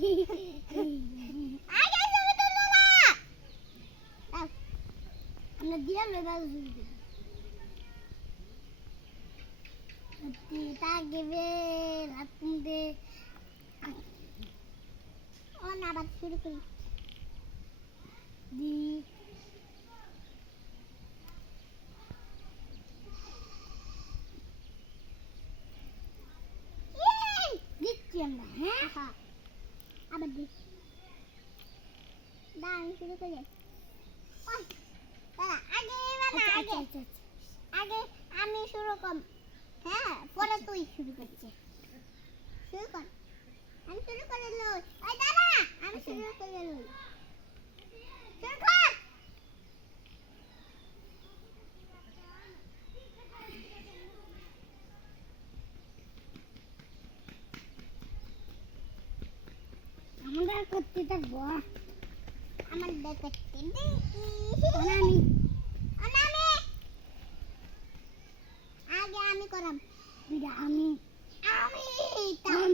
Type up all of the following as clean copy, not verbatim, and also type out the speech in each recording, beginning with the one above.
আগে ছবি তুলো না আমরা দিয়া লইবা তাগিবে রাতুন্দে ও না বাদ শুরু করি দি দিচ্ছি আমরা হ্যাঁ হ্যাঁ আবার দি দাঁড়ান শুরু করি আগে আগে আগে আমি শুরু কর হ্যাঁ পরে তুই শুরু করছিস শুরু কর আমি শুরু করে লই ওই দাঁড়া আমি শুরু করে লই শুরু কর আমরা করতে থাকবো আমার দেখতে দেখি অনামি অনামি আগে আমি করাম আমি আমি তাম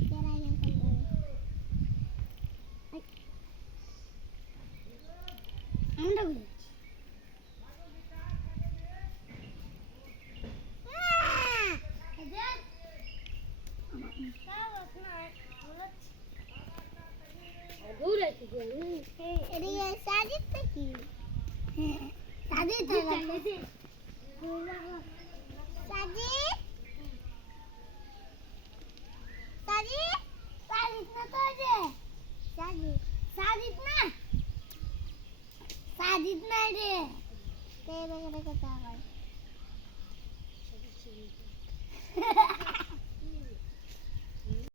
তেরা ये कर আমরা বলি এদিকে সাজিদ কি সাজিদ সাজিদ সাজিদ সাজিদ না তো যে সাজিদ না রে কে রে কে